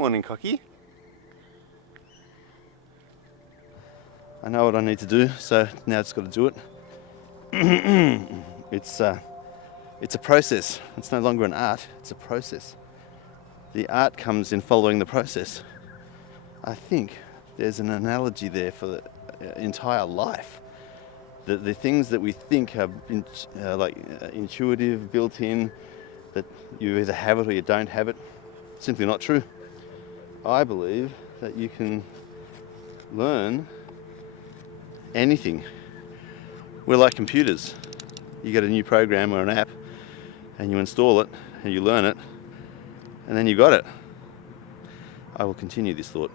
Morning, Cocky. I know what I need to do, so now I've just got to do it. It's a process. It's no longer an art, it's a process. The art comes in following the process. I think there's an analogy there for the entire life. The things that we think are intuitive, built in, that you either have it or you don't have it, simply not true. I believe that you can learn anything. We're like computers. You get a new program or an app and you install it and you learn it and then you got it. I will continue this thought.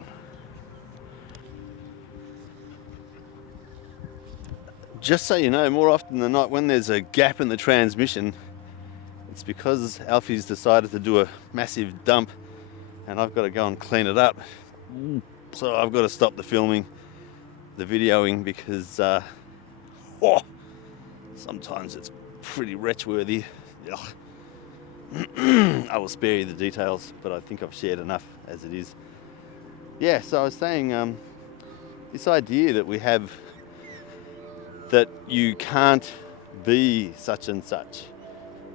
Just so you know, more often than not, when there's a gap in the transmission, it's because Alfie's decided to do a massive dump and I've got to go and clean it up. So I've got to stop the filming, the videoing, because sometimes it's pretty wretch-worthy. I will spare you the details, but I think I've shared enough as it is. Yeah, so I was saying, this idea that we have that you can't be such and such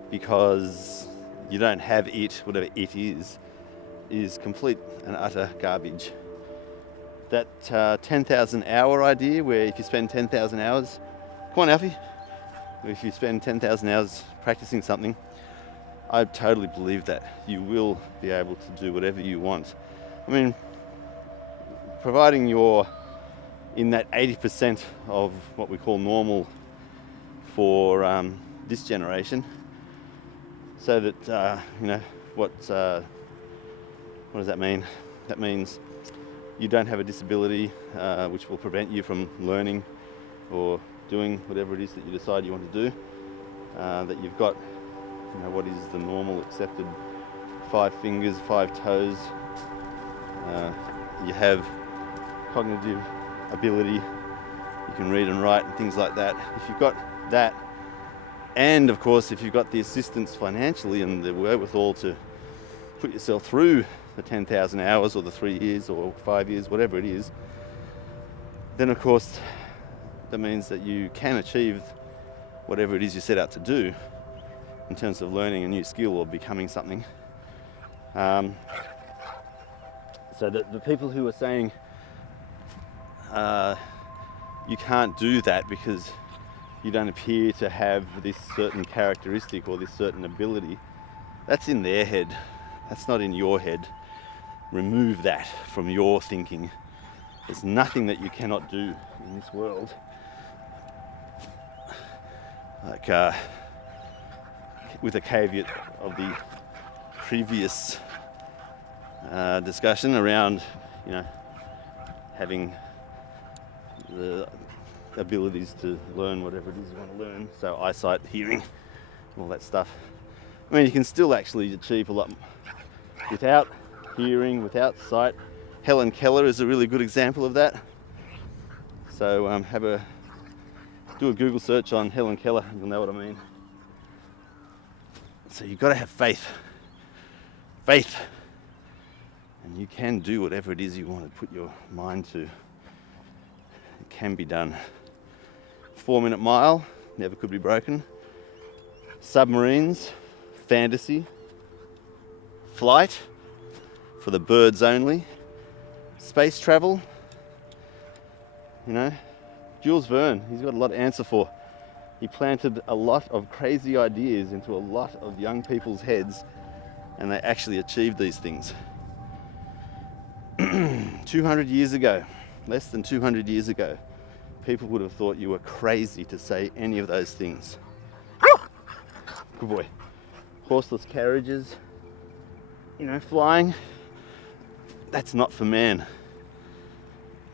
because you don't have it, whatever it is complete and utter garbage. That 10,000 hour idea, where if you spend 10,000 hours, come on Alfie, if you spend 10,000 hours practicing something, I totally believe that you will be able to do whatever you want. I mean, providing you're in that 80% of what we call normal for this generation, so that what does that mean? That means you don't have a disability which will prevent you from learning or doing whatever it is that you decide you want to do. That you've got, what is the normal accepted 5 fingers, 5 toes. You have cognitive ability. You can read and write and things like that. If you've got that, and of course if you've got the assistance financially and the wherewithal to put yourself through the 10,000 hours or the 3 years or 5 years, whatever it is, then of course that means that you can achieve whatever it is you set out to do in terms of learning a new skill or becoming something. So the people who are saying you can't do that because you don't appear to have this certain characteristic or this certain ability, that's in their head. That's not in your head. Remove that from your thinking. There's nothing that you cannot do in this world. Like, with a caveat of the previous discussion around, having the abilities to learn whatever it is you want to learn. So eyesight, hearing, all that stuff. I mean, you can still actually achieve a lot without hearing, without sight. Helen Keller is a really good example of that. So do a Google search on Helen Keller, you'll know what I mean. So you've got to have faith. Faith. And you can do whatever it is you want to put your mind to. It can be done. 4-minute mile, never could be broken. Submarines, fantasy. Flight, for the birds only. Space travel, Jules Verne, he's got a lot to answer for. He planted a lot of crazy ideas into a lot of young people's heads, and they actually achieved these things. 200 years ago, less than 200 years ago, people would have thought you were crazy to say any of those things. Good boy. Horseless carriages, flying, that's not for man.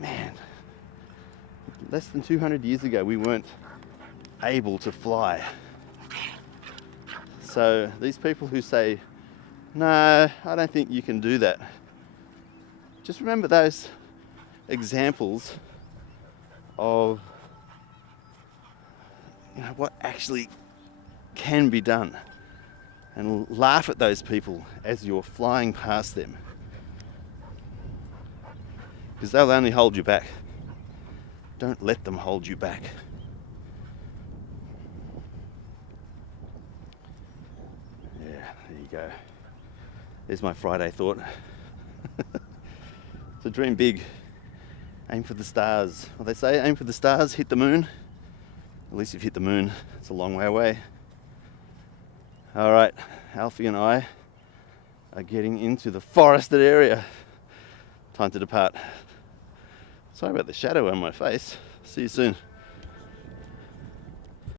Man, less than 200 years ago, we weren't able to fly. So these people who say, no, I don't think you can do that, just remember those examples of what actually can be done, and laugh at those people as you're flying past them. because they'll only hold you back. Don't let them hold you back. Yeah, there you go. There's my Friday thought. So dream big. Aim for the stars. Well, they say aim for the stars, hit the moon. At least you've hit the moon. It's a long way away. All right, Alfie and I are getting into the forested area. Time to depart. Sorry about the shadow on my face. See you soon.